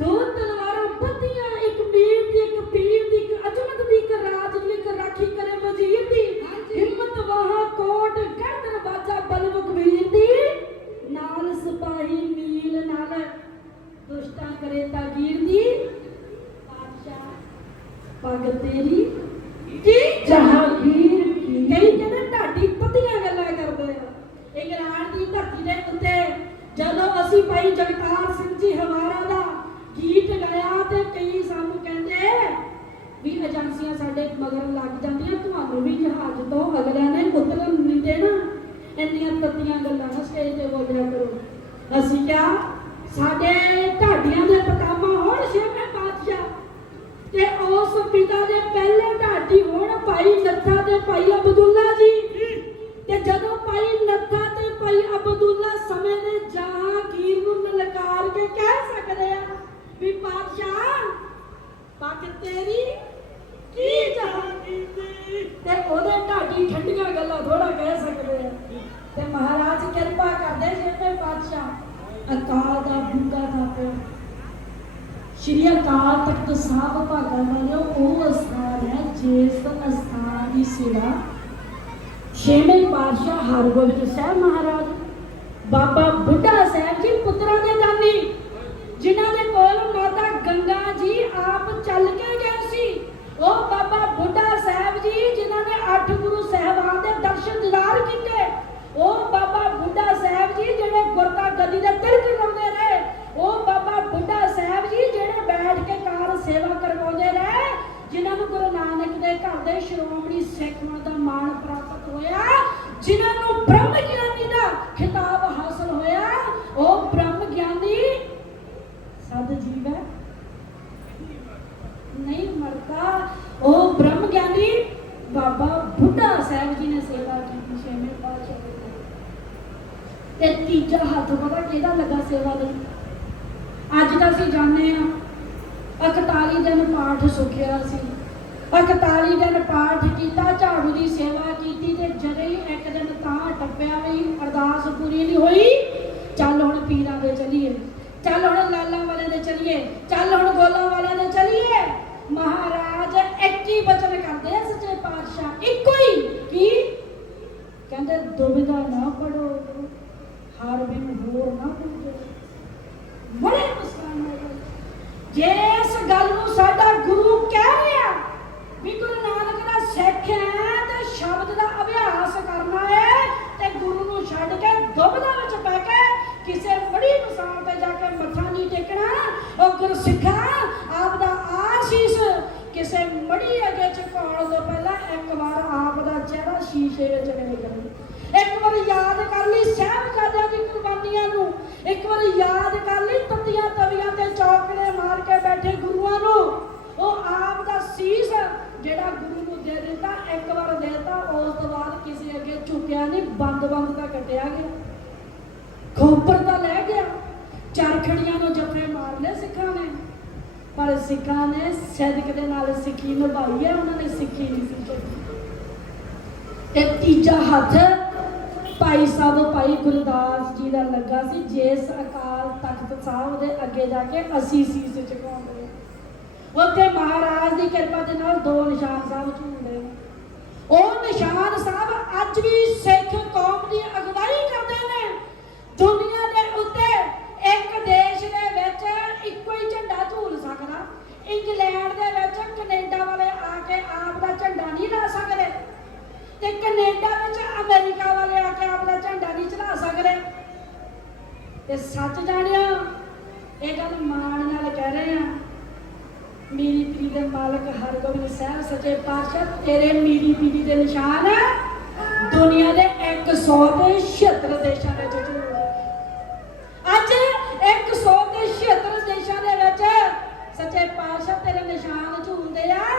ਦੋ ਤਲਵਾਰਾਂ ਬੱਧੀਆਂ ਇੱਕ ਪੀਰ ਦੀ ਇੱਕ ਪੀਰ ਦੀ ਇੱਕ ਅਜਮਤ ਦੀ ਇੱਕ ਰਾਜ ਦੀ ਇੱਕ ਰਾਖੀ ਕਰੇ ਵਜ਼ੀਰ ਦੀ ਹਿੰਮਤ ਵਾਹ ਕੋਟ ਗਰਦਨ ਬਾਜਾ ਬਲਵਕ ਵੀਰ ਦੀ ਨਾਲ ਸਿਪਾਹੀ ਮੀਲ ਨਾਲ ਦੁਸ਼ਟਾਂ ਕਰੇ ਤਾਗੀਰ ਦੀ ਬਾਦਸ਼ਾਹ ਪੱਗ ਤੇਰੀ ਏਜੰਸੀਆਂ ਸਾਡੇ ਮਗਰ ਲੱਗ ਜਾਂਦੀਆਂ, ਤੁਹਾਨੂੰ ਵੀ ਜਹਾਜ਼ ਤੋਂ ਅਗਲਿਆਂ ਨੇ ਉਤਰਨ ਨਹੀਂ ਦੇਣਾ। ਇੰਨੀਆਂ ਤੱਤੀਆਂ ਗੱਲਾਂ ਨਾ ਸਟੇਜ ਤੇ ਬੋਲਿਆ ਕਰੋ। ਅਸੀਂ ਕਿਹਾ, ਸਾਡੇ ਢਾਡੀਆਂ ਦੇ ਪਤਾਮਾ ਹੋਣ ਛੇਵੇਂ ਪਾਤਸ਼ਾਹ। ਤੇ ਉਸ ਪਿਤਾ ਦੇ ਪਹਿਲੇ ਢਾਡੀ ਹੋਣ, ਭਾਈ ਨੱਥਾ ਤੇ ਭਾਈ ਅਬਦੁੱਲਾ ਕਰਦੇ ਪਾਤਸ਼ਾਹ ਅਕਾਲ ਦਾ ਬੁੱਗਾ ਥਾਪਿਆ ਸ਼੍ਰੀ ਅਕਾਲ ਤਖਤ ਸਾਹਿਬ ਭਾਗਾ ਵਾਲਿਓ ਉਹ ਅਸਥਾਨ ਹੈ ਜਿਸ ਅਸਥਾਨ ਦੀ ਸੇਵਾ ਛੇਵੇਂ ਪਾਤਸ਼ਾਹ ਹਰਗੋਬਿੰਦ ਸਾਹਿਬ ਮਹਾਰਾਜ, ਬਾਬਾ ਬੁੱਢਾ ਸਾਹਿਬ ਜੀ ਪੁੱਤਰਾਂ ਦੇ ਦਾਨੀ, ਜਿਨ੍ਹਾਂ ਦੇ ਕੋਲ ਮਾਤਾ ਗੰਗਾ ਜੀ ਆਪ ਚੱਲ ਕੇ ਗਏ ਸੀ। ਉਹ ਬਾਬਾ ਬੁੱਢਾ ਸਾਹਿਬ ਜੀ ਜਿਨ੍ਹਾਂ ਨੇ ਅੱਠ ਗੁਰੂ ਸਾਹਿਬਾਨ ਦੇ ਦਰਸ਼ਨ ਦਿਦਾਰ ਕੀਤੇ ਉਹ ਬਾਬਾ ਬੁੱਢਾ ਸਾਹਿਬ ਜੀ ਜਿਹੜੇ ਗੁਰਤਾ ਗੱਦੀ ਦੇ ਤਿਲਕ ਲਾਉਂਦੇ ਰਹੇ ਉਹ ਬਾਬਾ ਬੁੱਢਾ ਸਾਹਿਬ ਜੀ ਜਿਹੜੇ ਬੈਠ ਕੇ ਕਾਰ ਸੇਵਾ ਕਰਵਾਉਂਦੇ ਰਹੇ ਜਿਨ੍ਹਾਂ ਨੂੰ ਗੁਰੂ ਨਾਨਕ ਦੇ ਘਰ ਦੇ ਸ਼੍ਰੋਮਣੀ ਸਿੱਖਾਂ ਦਾ ਮਾਣ ਪ੍ਰਾਪਤ ਹੋਇਆ, ਜਿਨ੍ਹਾਂ ਨੂੰ ਬ੍ਰਹਮ ਗਿਆਨੀ ਦਾ ਖਿਤਾਬ ਹਾਸਲ ਹੋਇਆ, ਉਹ ਬ੍ਰਹਮ ਗਿਆਨੀ ਸਦ ਜੀਵ। ਹੈ ਨਹੀਂ ਮਰਦਾ। ਉਹ ਬ੍ਰਹਮ ਗਿਆਨੀ ਬਾਬਾ ਬੁੱਢਾ ਸਾਹਿਬ ਜੀ ਨੇ ਸੇਵਾ ਕੀਤੀ, ਛੇਵੇਂ ਪਾਤਸ਼ਾਹ ਦੇ ਤੇ ਤੀਜਾ ਹੱਥ ਪਤਾ ਕਿਹਦਾ ਲੱਗਾ ਸੇਵਾ ਲਈ? ਅੱਜ ਤਾਂ ਅਸੀਂ ਜਾਣਦੇ ਆ 41 ਦਿਨ ਪਾਠ ਸੁਖਿਆ ਸੀ। 41 ਦਿਨ ਪਾਠ ਕੀਤਾ, ਝਾੜੂ ਦੀ ਸੇਵਾ ਕੀਤੀ ਤੇ ਜਦੇ ਹੀ ਇੱਕ ਦਿਨ ਤਾਂ ਟੱਪਿਆ ਵੀ ਅਰਦਾਸ ਪੂਰੀ ਨਹੀਂ ਹੋਈ ਚੱਲ ਹੁਣ ਪੀਰਾਂ ਦੇ ਚਲੀਏ ਚੱਲ ਹੁਣ ਲਾਲਾਂ ਵਾਲਿਆਂ ਦੇ ਚਲੀਏ ਚੱਲ ਹੁਣ ਗੋਲਾਂ ਵਾਲਿਆਂ ਦੇ ਚਲੀਏ। ਮਹਾਰਾਜ, ਇੱਕ ਹੀ ਬਚਨ ਕਰਦੇ ਆ ਸੱਚੇ ਪਾਤਸ਼ਾਹ। ਇੱਕੋ ਹੀ ਕੀ ਕਹਿੰਦੇ ਦੁਬਿਧਾ ਨਾ ਪੜੋ, ਹਰ ਬਿਨ ਹੋਰ ਨਾ ਬੁਝੋ ਬੜੇ ਮੁਸਕਾਨ ਹੋਏ ਜੇ ਇਸ ਗੱਲ ਨੂੰ ਸਾਡਾ ਗੁਰੂ ਕਹਿ ਰਿਹਾ ਵੀ ਗੁਰੂ ਨਾਨਕ ਦਾ ਸਿੱਖ ਹੈ ਤੇ ਸ਼ਬਦ ਦਾ ਅਭਿਆਸ ਕਰਨਾ ਹੈ ਤੇ ਗੁਰੂ ਨੂੰ ਛੱਡ ਕੇ ਦੁਬਦਾ ਵਿੱਚ ਪੈ ਕੇ ਕਿਸੇ ਬੜੀ ਮਿਸਾਲ ਤੇ ਜਾ ਕੇ ਮੱਥਾ ਨਹੀਂ ਟੇਕਣਾ ਉਹ ਗੁਰੂ ਸਿੱਖਾ ਆਪ ਦਾ ਆਸ਼ੀਸ਼ ਕਿਸੇ ਮੜੀ ਅੱਗੇ ਝੁਕਾਉਣ ਤੋਂ ਪਹਿਲਾਂ ਇੱਕ ਵਾਰ ਆਪ ਦਾ ਚਿਹਰਾ ਸ਼ੀਸ਼ੇ ਵਿੱਚ ਵੇਖ ਲੈ ਇੱਕ ਵਾਰ ਯਾਦ ਕਰ ਲਈ ਸਾਹਿਬਜ਼ਾਦਿਆਂ ਦੀ ਕੁਰਬਾਨੀਆਂ ਨੂੰ। ਇੱਕ ਵਾਰ ਯਾਦ ਕਰ ਲਈ ਤਤੀਆਂ ਤਵੀਆਂ ਤੇ ਚੌਕੜੇ ਮਾਰ ਕੇ ਬੈਠੇ ਗੁਰੂਆਂ ਨੂੰ। ਉਹ ਆਪ ਦਾ ਸੀਸ ਜਿਹੜਾ ਗੁਰੂ ਨੂੰ ਦੇ ਦਿੱਤਾ, ਇੱਕ ਵਾਰ ਦੇਤਾ, ਉਸ ਤੋਂ ਬਾਅਦ ਕਿਸੇ ਅੱਗੇ ਝੁਕਿਆ ਨਹੀਂ, ਬੰਦ ਬੰਦ ਤਾਂ ਕੱਟਿਆ ਗਿਆ। ਖੋਪਰ ਤਾਂ ਲੈ ਗਿਆ। ਚਰਖੜੀਆਂ ਨੂੰ ਜੱਫੇ ਮਾਰ ਲਏ ਸਿੱਖਾਂ ਨੇ। ਪਰ ਸਿੱਖਾਂ ਨੇ ਸਦਕ ਦੇ ਨਾਲ ਸਿੱਖੀ ਨਿਭਾਈ ਹੈ, ਉਹਨਾਂ ਨੇ ਸਿੱਖੀ ਨਹੀਂ ਸੀ। ਤੇ ਤੀਜਾ ਹੱਥ ਭਾਈ ਸਾਹਿਬ, ਭਾਈ ਗੁਰਦਾਸ ਜੀ ਦਾ ਲੱਗਾ ਸੀ, ਜਿਸ ਅਕਾਲ ਤਖਤ ਸਾਹਿਬ ਦੇ ਅੱਗੇ ਜਾ ਕੇ ਅਸੀਂ ਸੀਸ ਝੁਕਾਉਂਦੇ ਉੱਥੇ ਮਹਾਰਾਜ ਦੀ ਕਿਰਪਾ ਦੇ ਨਾਲ ਦੋ ਨਿਸ਼ਾਨ ਸਾਹਿਬ ਝੂਲਦੇ ਉਹ ਨਿਸ਼ਾਨ ਸਾਹਿਬ ਅੱਜ ਵੀ ਸਿੱਖ ਕੌਮ ਦੀ ਅਗਵਾਈ ਕਰਦੇ ਨੇ ਦੁਨੀਆ ਦੇ ਉੱਤੇ ਇੱਕ ਦੇਸ਼ ਦੇ ਵਿੱਚ ਇੱਕੋ ਹੀ ਝੰਡਾ ਝੂਲ ਸਕਦਾ ਇੰਗਲੈਂਡ ਦੇ ਵਿੱਚ ਕੈਨੇਡਾ ਵਾਲੇ ਆ ਕੇ ਆਪ ਦਾ ਝੰਡਾ ਨਹੀਂ ਲਾ ਸਕਦੇ ਤੇ ਕੈਨੇਡਾ ਵਿੱਚ ਅਮਰੀਕਾ ਵਾਲੇ ਆ ਕੇ ਆਪਣਾ ਝੰਡਾ ਨਹੀਂ ਚੜਾ ਸਕਦੇ ਇਹ ਸੱਚ ਜਾਣਿਆ, ਇਹ ਗੱਲ ਮਾਣ ਨਾਲ ਕਹਿ ਰਹੇ ਆ ਮੇਰੀ ਪੀੜੀ ਦੇ ਮਾਲਕ ਹਰਗੋਬਿੰਦ ਸਾਹਿਬ, ਸੱਚੇ ਪਾਤਸ਼ਾਹ, ਤੇਰੇ ਮੇਰੀ ਪੀੜੀ ਦੇ ਨਿਸ਼ਾਨ ਦੁਨੀਆ ਦੇ 100 ਤੇ 76 ਦੇਸ਼ਾਂ